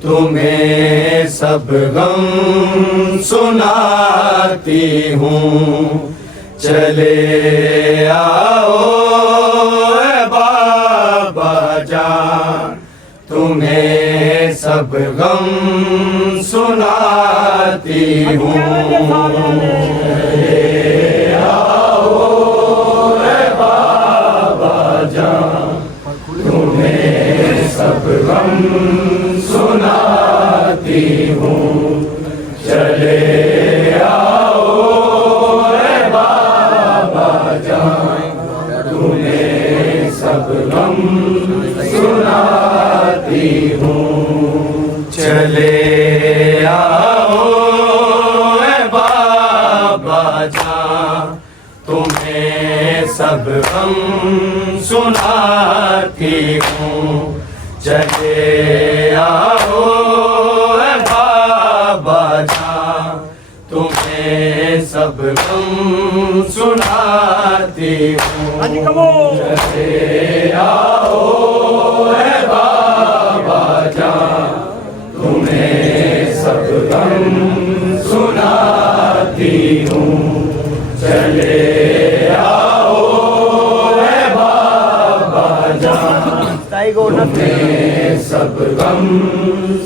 तुम्हें सब गम सुनाती हूँ, चले आओ ए बाबा जान, तुम्हें सब गम सुनाती हूँ। चले आओ ए बाबा जान, तुम्हें सब गम सुनाती हूँ, चले आओ ए बाबा जान, तुम्हें सब गम सुनाती हूँ। चले आओ ए बाबा जान, तुम्हें सब गम सुनाती हूँ। चले आओ ए बाबा जान, तुम्हें सब गम सुनाती हूँ। चले आओ ए बाबा जान, तुम्हें सब गम सुनाती हूँ। चले आओ ए बाबा जान, तुम्हें सब गम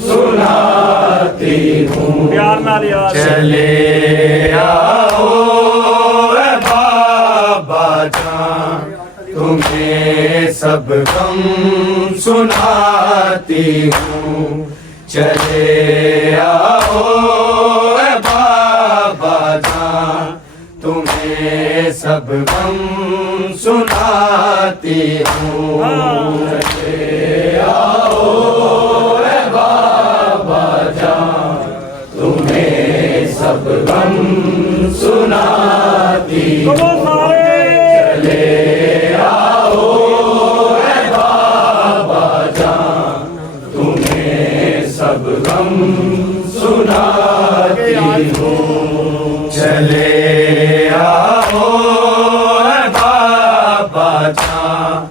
सुनाती हूँ। प्यार नाल यार चले सब गम सुनाती हूँ। चले आओ ए बाबा जान, तुम्हें सब गम सुनाती हूँ। चले आओ ए बाबा जान, तुम्हें सब गम सुनाती हूँ। चले आओ ए बाबा जान, तुम्हें सब गम सुनाती हूँ। चले आओ ए बाबा जान,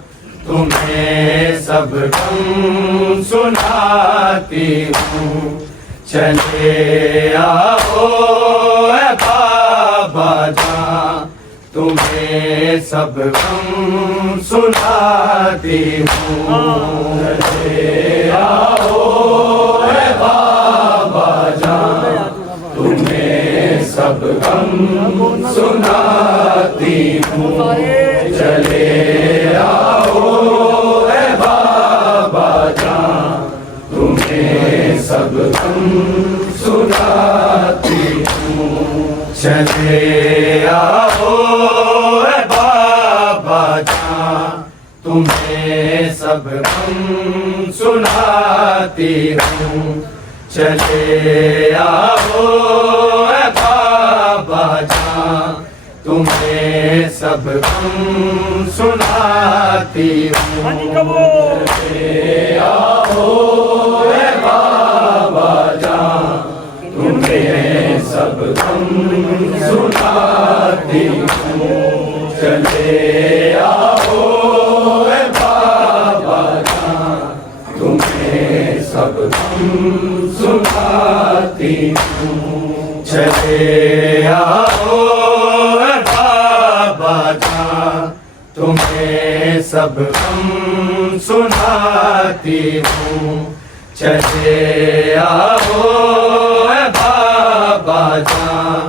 तुम्हें सब गम सुनाती हूँ। चले आओ ए बाबा जान, तुम्हें सब गम सुनाती हूँ। चले आओ ए बाबा जान, तुम्हें सब गम सुनाती हूँ। चले आओ ए बाबा जान, तुम्हें सब गम सुनाती हूँ। चले आओ ए बाबा जान, तुम्हें सब गम सुनाती हूँ। चले आओ ए बाबा जान, तुम्हें सब गम सुनाती हूँ। चले आओ ए बाबा जान, तुम्हें सब गम सुनाती हूँ। चले आओ ए बाबा जान, तुम्हें सब गम सुनाती हूँ। चले आओ ए बाबा जान, तुम्हें सब गम सुनाती हूँ। चले आओ ए बाबा जान,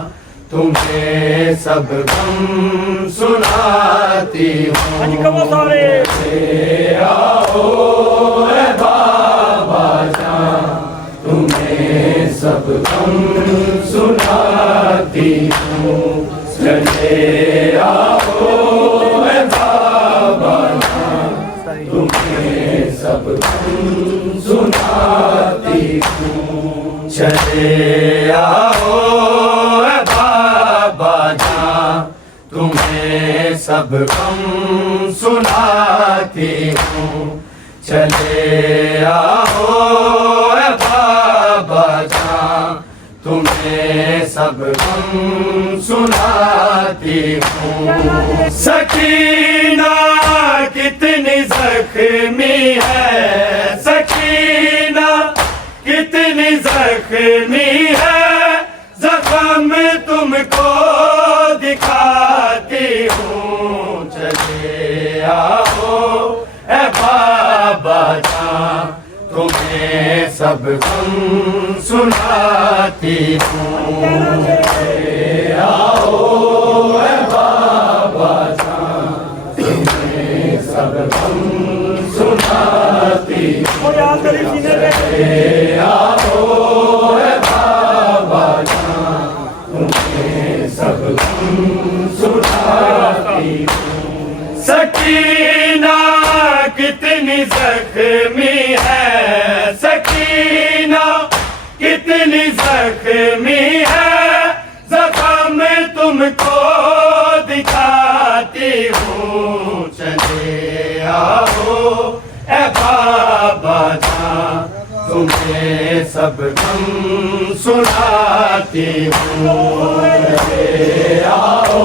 तुम्हें सब गम सुनाती हूँ। चले आओ ए बाबा जान, तुम्हें सब गम सुनाती हूँ। चले आओ ए बाबा जान, तुम्हें सब गम सुनाती हूँ। चले आओ ए बाबा जान, तुम्हें सब गम सुनाती हूँ। चले आओ ए बाबा जान, तुम्हें सब गम सुनाती हूँ। सकीना कितनी जख्मी है, सकीना कितनी जख्मी है, जख्म तुमको दिखाती हूँ। चले आओ ए बाबा जान, तुम्हें सब गम सुनाती हूँ। चले आओ ए बाबा जान, तुम्हें सब गम सुनाती हूँ। चले आओ ए बाबा जान, तुम्हें सब गम सुनाती हूँ। सकीना कितनी जख्मी है, सकीना कितनी जख्मी है, जख्म तुमको दिखाती हूँ। चले आओ ए बाबा जान, तुम्हें सब गम सुनाती हूँ। चले आओ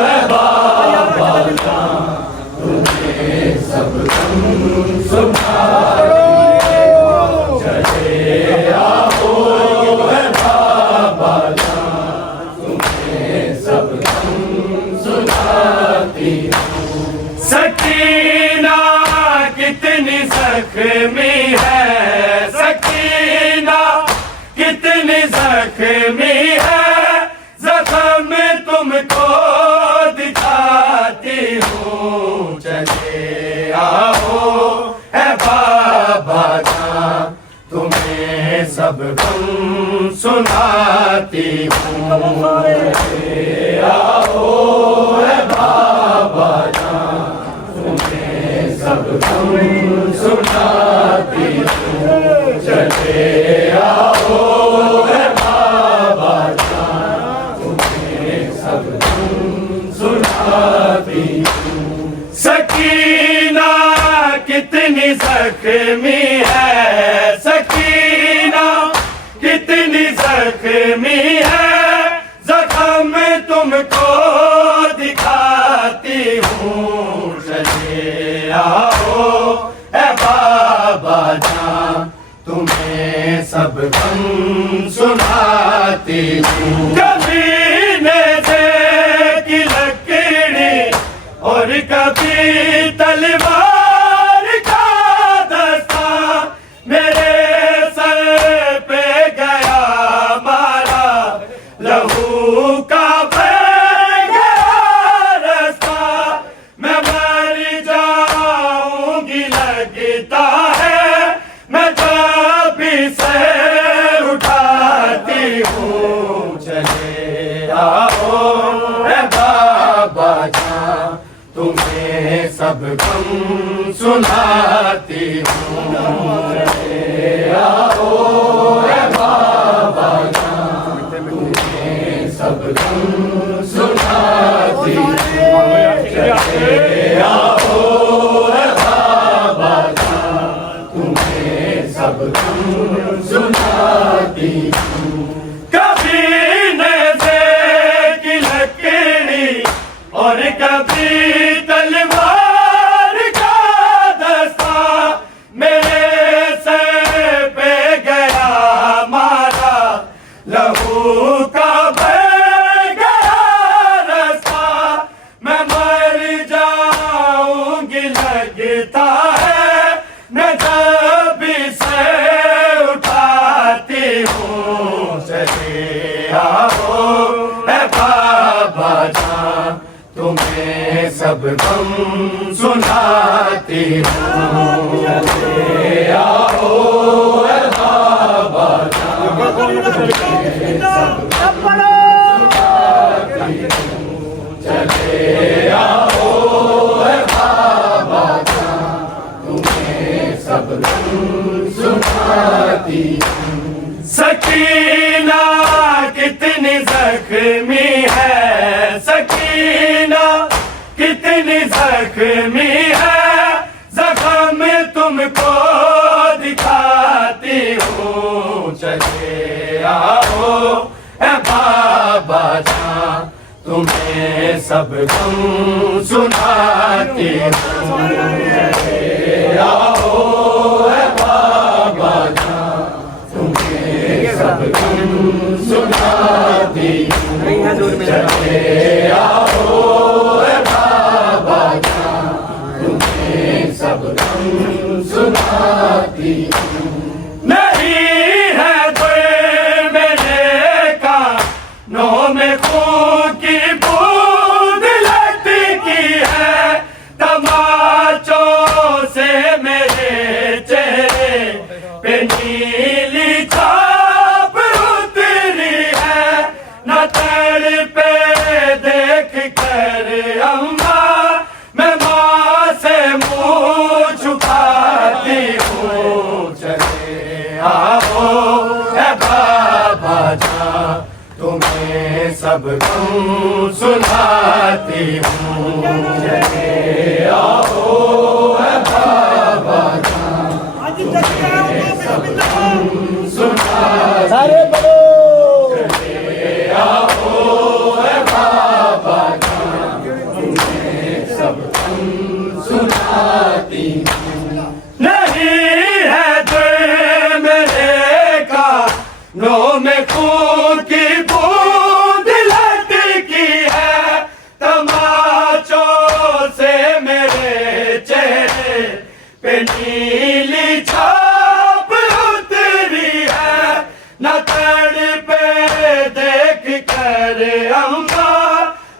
ए बाबा जान, तुम्हें सब गम सुनाती हूँ। चले आओ ए बाबा जान, तुम्हें सब गम सुनाती हूँ। सकीना कितनी जख्मी है, सकीना कितनी जख्मी है, जख्म तुमको सब गम सुनाती हूँ। आओ है बाबा जान, तुम्हें सब गम सुनाती हूँ। चले आओ है बाबा जान, तुम्हें सब गम सुनाती हूँ। सकीना कितनी जख्मी है, सकीना कितनी जख्मी है, जख्म तुमको दिखाती हूँ। चले आओ ए बाबा जान, तुम्हें सब गम सुनाती हूँ। कभी नेज़े की लकड़ी और कभी तलवार का दस्ता, मेरे सर पे गया मारा, लहू का बह गया रास्ता। मैं मर जाऊंगी लगता है, मैं जब भी सर उठाती हूँ। चले आओ रे बाबा जान, तुम्हें सब गम सुनाती हूँ। चले आओ रे बाबा जान, तुम्हें सब गम सुनाती हूँ। चले आओ रे बाबा जान, तुम्हें सब गम सुनाती हूँ। कभी नेज़े की लकड़ी और कभी तलवार का दस्ता, मेरे सर पे गया मारा, लहू का बह गया रास्ता। मैं मर जाऊंगी लगता है, मैं जब भी सर उठाती हूँ। चले आओ ए बाबा जान, तुम्हें सब गम सुनाती हूँ। चले आओ ए बाबा जान, तुम्हें सब गम सुनाती हूँ। चले आओ ए बाबा जान, तुम्हें सब गम सुनाती हूँ। सकीना कितनी जख्मी है, सकीना कितनी जख्मी है, जख्म तुमको दिखाती हूँ। चले आओ ए बाबा जान, तुम्हें सब गम सुनाती हूँ। चले आओ ए बाबा जान, तुम्हें सब गम सुनाती हूँ। चले आओ ए बाबा जान, तुम्हें सब गम सुनाती हूँ। नहीं है कोई मेरे कानों में खून की बूंद लटकी है, तमाचों से मेरे चेहरे पे नीली छाप उतरी है। न तड़ पे देख कर अम्मा, मैं माँ से मुँह छुपाती हूँ। चले आओ ए बाबा जान, तुम्हें सब गम सुनाती हूँ। चले आओ ए बाबा जान, तुम्हें सब गम सुनाती हूँ। चले आओ ए बाबा जान, तुम्हें सब गम सुनाती हूँ। नहीं है जो मेरे कानों में खून की बूंद लटकी है, तमाचों से मेरे चेहरे पे नीली छाप उतरी है। न तड़ पे देख कर अम्मा,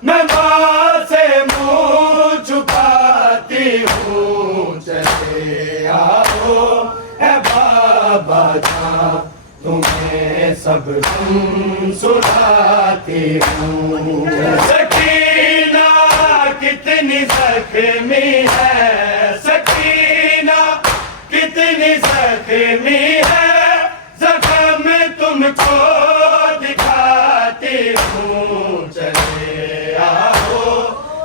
मैं माँ से मुँह छुपाती हूँ। चले आओ है बाबा जान, तुम्हें सब गम सुनाती हूँ। सकीना कितनी जख्मी है, सकीना कितनी जख्मी है, जख्म तुमको दिखाती हूँ। चले आओ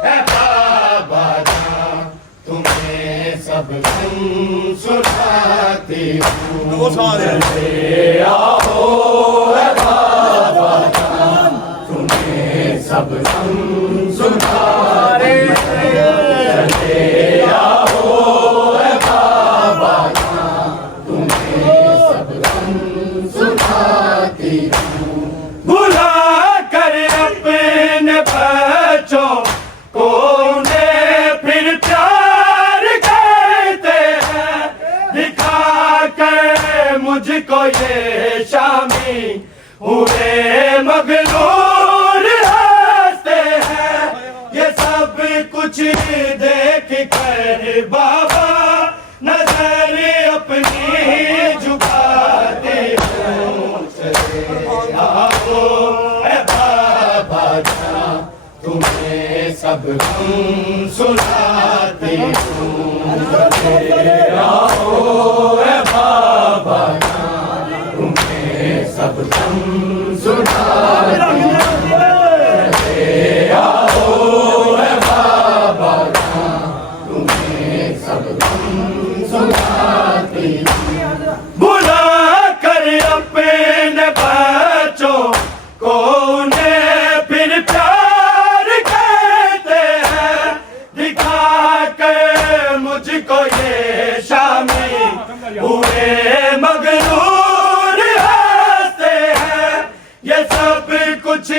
है बाबा जान, तुम्हें सब गम सुनाती हूँ। चले आओ है बाबा जान, तुम्हें सब गम सुनाती हूँ। चले आओ है बाबा जान, तुम्हें सब गम सुनाती हूँ। बुला कर अपने बच्चों को उन्हें फिर प्यार कहते हैं, दिखा कर मुझको ये शामी हुए मगरूर हंसते हैं। ये सब कुछ देख कर बाबा नजर अपनी झुकाते हूँ। चले आओ है बाबा जान, तुम्हें सब गम सुनाती हूँ। चले आओ है बाबा जान, तुम्हें सब गम सुनाती हूँ। चले आओ है बाबा जान, तुम्हें सब गम सुनाती हूँ। बुला कर अपने बच्चों को उन्हें फिर प्यार कहते हैं, दिखा कर मुझको ये शामी हुए मगरूर हंसते हैं। ये सब कुछ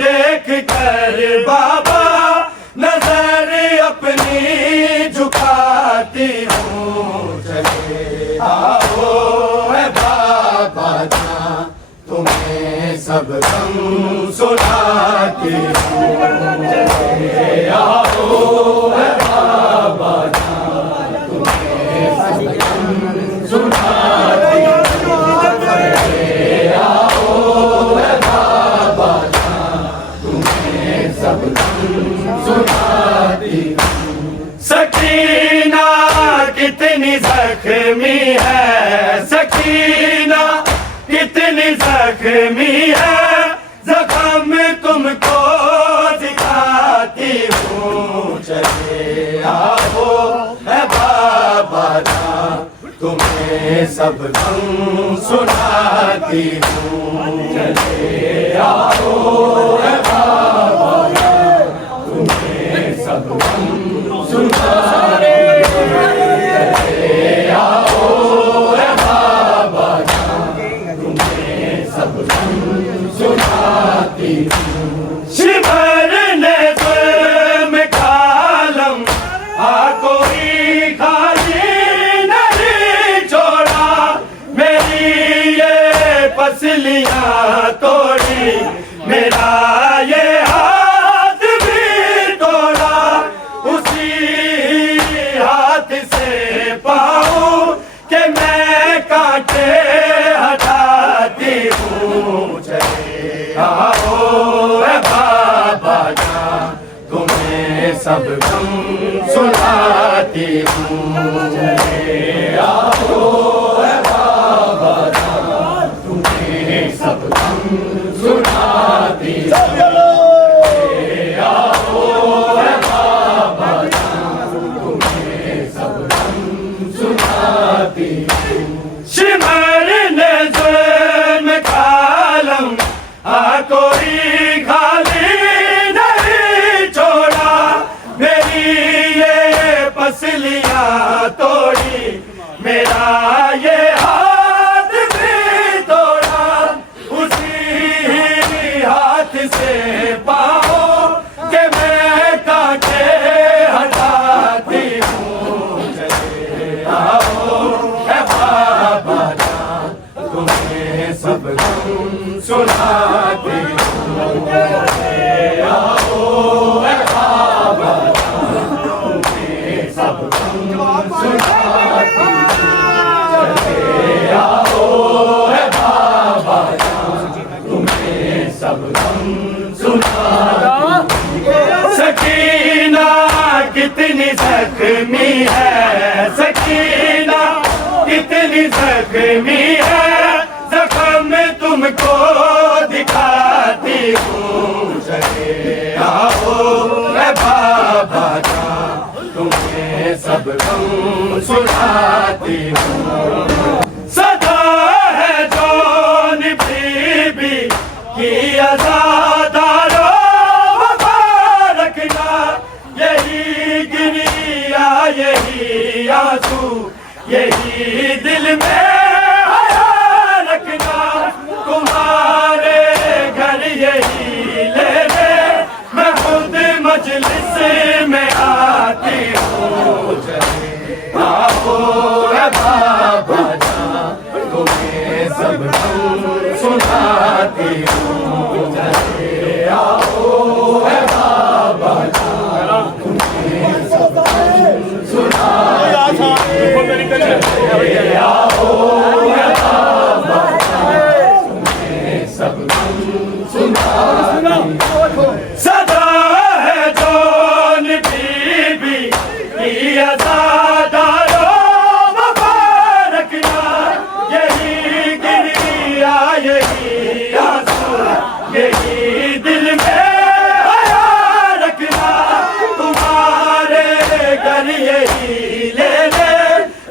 देख कर बाबा नजर अपनी झुकाती हूँ। चले आओ है बाबा जान, तुम्हें सब गम सुनाती हूँ। चले आओ है बाबा जान, तुम्हें सब गम सुनाती हूँ। चले आओ है बाबा जान, तुम्हें सब गम सुनाती हूँ। सकीना कितनी जख्मी है, सकीना कितनी जख्मी है, जख्म तुमको दिखाती हूँ। चले आओ है बाबा जान, तुम्हें सब गम सुनाती हूँ। चले आओ है बाबा जान, तुम्हें सब गम सुनाती हूँ। चले आओ है बाबा जान, तुम्हें सब गम सुनाती हूँ। शिवरने जुल्म कालम आ कोई खाली नहीं छोड़ा, मेरी ये पसलियाँ तोड़ी, मेरा ये हाथ भी तोड़ा। उसी हाथ से पाऊँ कि मैं कांटे हटाती हूँ। चले आओ है बाबा जान, तुम्हें सब गम सुनाती हूँ। चले आओ है बाबा जान, तुम्हें सब गम सुनाती हूँ। चले आओ है बाबा जान, तुम्हें सब गम सुनाती हूँ। शिमरने जुल्म कालम आ कोई खाली नहीं छोड़ा, मेरी ये पसलियाँ तोड़ी, मेरा ये हाथ भी तोड़ा। उसी हाथ से पाओ कि मैं कांटे हटाती हूँ। चले आओ है बाबा जान, तुम्हें सब गम सुनाती हूँ। चले आओ है बाबा जान, तुम्हें सब गम सुनाती हूँ। चले आओ है बाबा जान, कितनी जख्मी है सकीना, कितनी जख्मी है, जख्म तुमको दिखाती हूँ। चले आओ मैं बाबा जान, तुम्हें सब गम सुनाती हूँ। सदा है जौन बीबी की आज़ादारो, वफा रखना यही गिरिया यही आंसू, यही दिल में हया रखना। तुम्हारे घर यही लेने मैं खुद मजलिस में आती हूँ। चले आओ ऐ बाबा जान, तुम्हें सब गम सुनाती हूँ। चले आओ ऐ बाबा जान, तुम्हें सब गम सुनाती हूँ। चले आओ ऐ बाबा जान, तुम्हें सब गम सुनाती हूँ। सदा है जौन बीबी की आज़ादारो, वफा रखना यही गिरिया यही आंसू, यही दिल में हया रखना। तुम्हारे घर यही लेने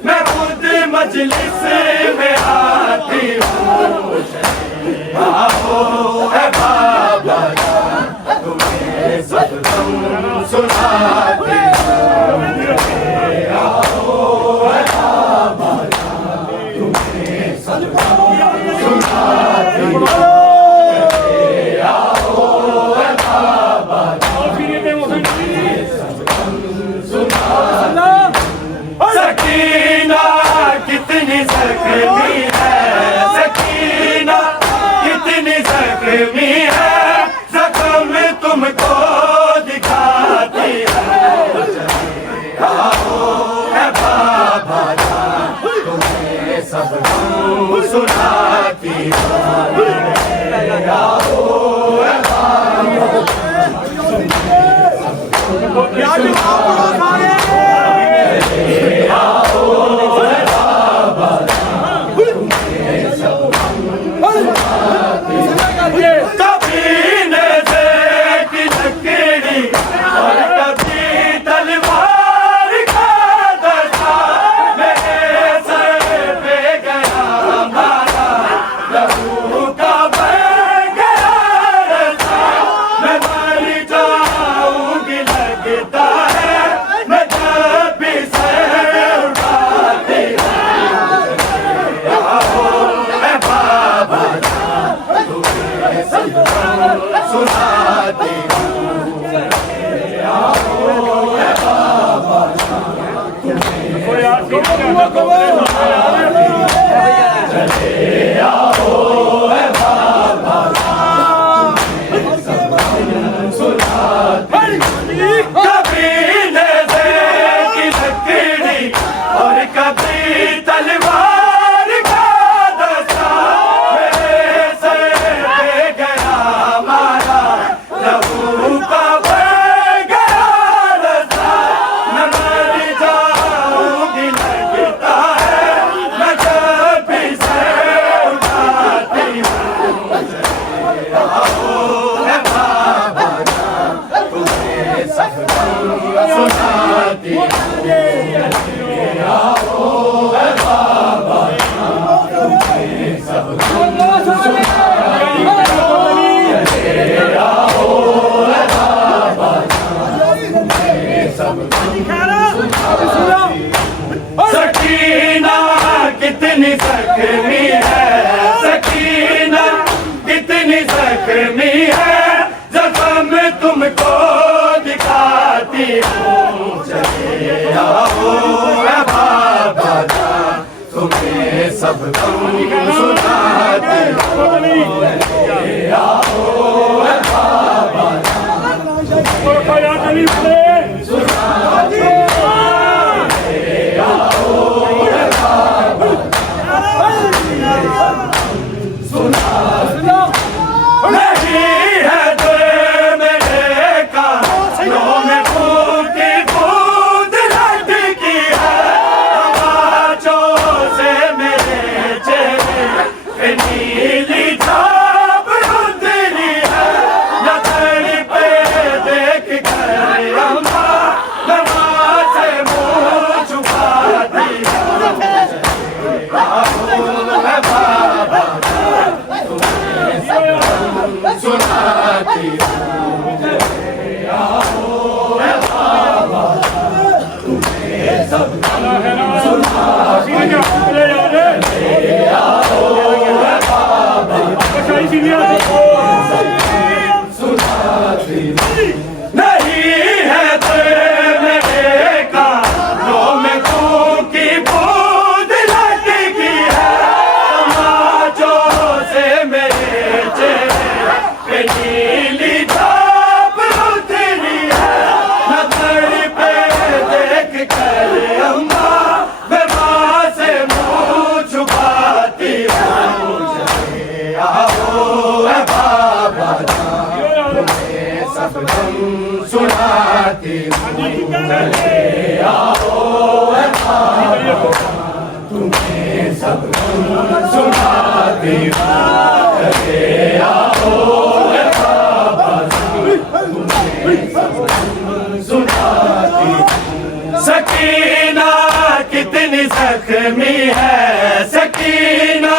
मैं खुद मजलिस में आती हूँ। आओ ऐ बाबा जान, तुम्हें सब गम सुनाती हूँ। आओ ऐ बाबा जान, तुम्हें सब गम सुनाती हूँ। आओ ऐ बाबा जान, तुम्हें सब गम सुनाती हूँ। सकीना कितनी जख्मी है सकीना, कितनी जख्मी है, जख्म तुमको दिखाती है। चले आओ ऐ बाबा जान, तुम्हें सब गम सुनाती हूँ। चले आओ ऐ बाबा जान, तुम्हें सब गम सुनाती हूँ। चले आओ ऐ बाबा जान, तुम्हें सब गम सुनाती हूँ। कभी नज़र की लकड़ी और कभी तलवार का दस्ता, मेरे सर पे गया मारा, लहू का बह गया रास्ता। मैं मर जाऊंगी लगता है, मैं जब भी सर उठाती हूँ। आओ ऐ बाबा जान, तुम्हें सब गम सुनाती हूँ। चले आओ ऐ बाबा जान, तुम्हें सब गम सुनाती हूँ। चले आओ ऐ बाबा जान, तुम्हें सब गम सुनाती हूँ। कभी नज़र की लकड़ी और कभी तलवार का दस्ता, मेरे सर पे गया मारा, लहू का बह गया रास्ता। मैं मर जाऊंगी लगता है, मैं जब भी सर उठाती हूँ। चले आओ ऐ बाबा जान, तुम्हें सब गम सुनाती हूँ। चले आओ ऐ बाबा जान, तुम्हें सब गम सुनाती हूँ। चले आओ ऐ बाबा जान, तुम्हें सब गम सुनाती हूँ। सकीना कितनी जख्मी है सकीना, कितनी जख्मी है, जख्म तुमको दिखाती हूँ। चले आओ ऐ बाबा जान, तुम्हें सब गम सुनाती हूँ। चले आओ ऐ बाबा जान, तुम्हें सुनाती हूँ। चले आओ ऐ बाबा जान, सुनाती हूँ। नहीं है दिल मेरे का, लो में फूटी फूटी नहीं है मेरे कानों में खून की बूंद लटकी है, समाजों से मेरे चेहरे पे नीली छाप उतरी है, नजर पे देख कर अम्मा मैं माँ से मुँह छुपाती हूँ। चले आओ है बाबा तुम्हें सब गम सुनाती हूँ। चले आओ है बाबा तुम्हें सब गम सुनाती हूँ। चले आओ है बाबा तुम्हें सब गम सुनाती हूँ। सकीना कितनी जख्मी है, सकीना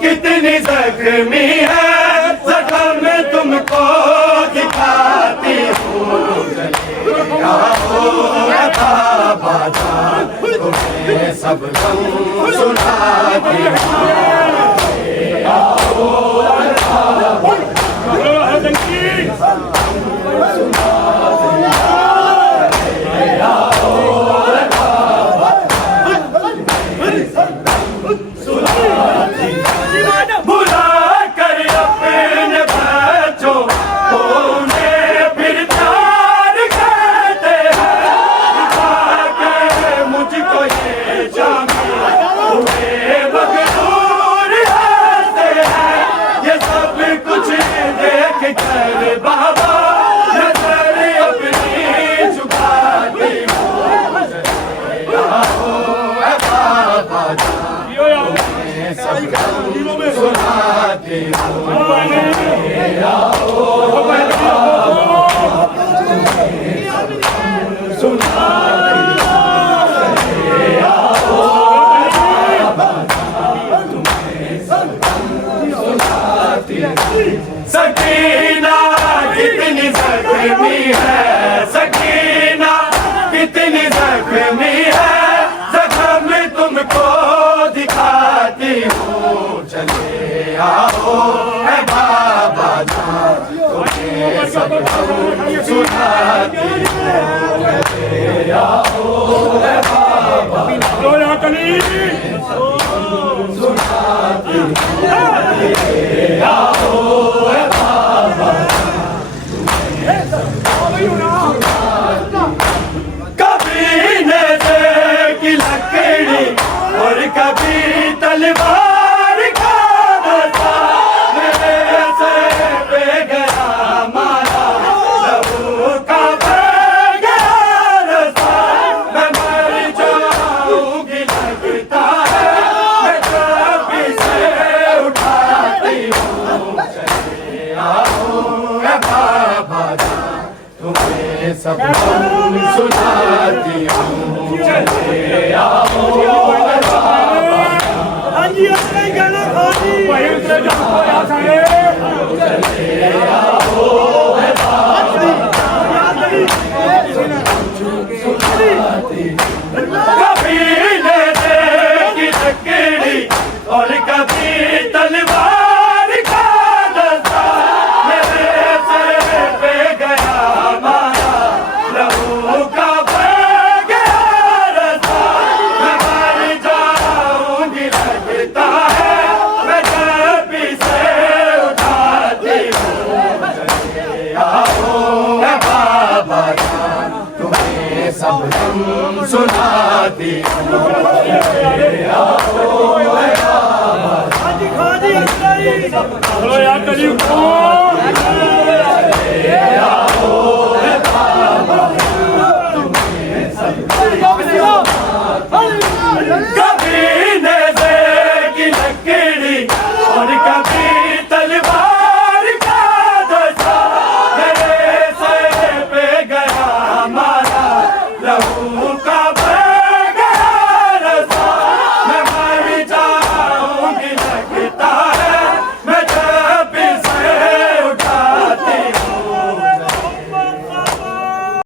कितनी जख्मी है, जख्म तुमको दिखाती हूँ। चले आओ है बाबा जान तुम्हें सब गम सुनाती हूँ। चले आओ है बाबा सुनाती सकीना कितनी जख्मी है, सकीना कितनी जख्मी है, जख्म तुमको दिखाती हूँ। चले आओ है बाबा जान तुम्हें सब गम सुनाती हूँ। चले आओ है बाबा सुनाती हूँ। चले आओ है बाबा कभी नज़र की लकड़ी और कभी तलवार का नशा, मेरे सर पे गया मारा लहू का बह गया रसा, मैं मर जाऊंगी लगता है, मैं कभी से उठाती हूँ। चले आओ है बाबा जान तुम्हें सब गम सुनाती हूँ। चले आओ है बाबा चले आओ है बाबा कभी नज़र की लकड़ी और कभी तलवार का नशा, मेरे सर पे गया मारा लहू का बह गया रसा, मैं मर जाऊंगी लगता है, मैं कभी से उठाती हूँ। चले आओ है बाबा जान तुम्हें सब गम सुनाती हूँ। चले आओ है बाबा खाजी खाजी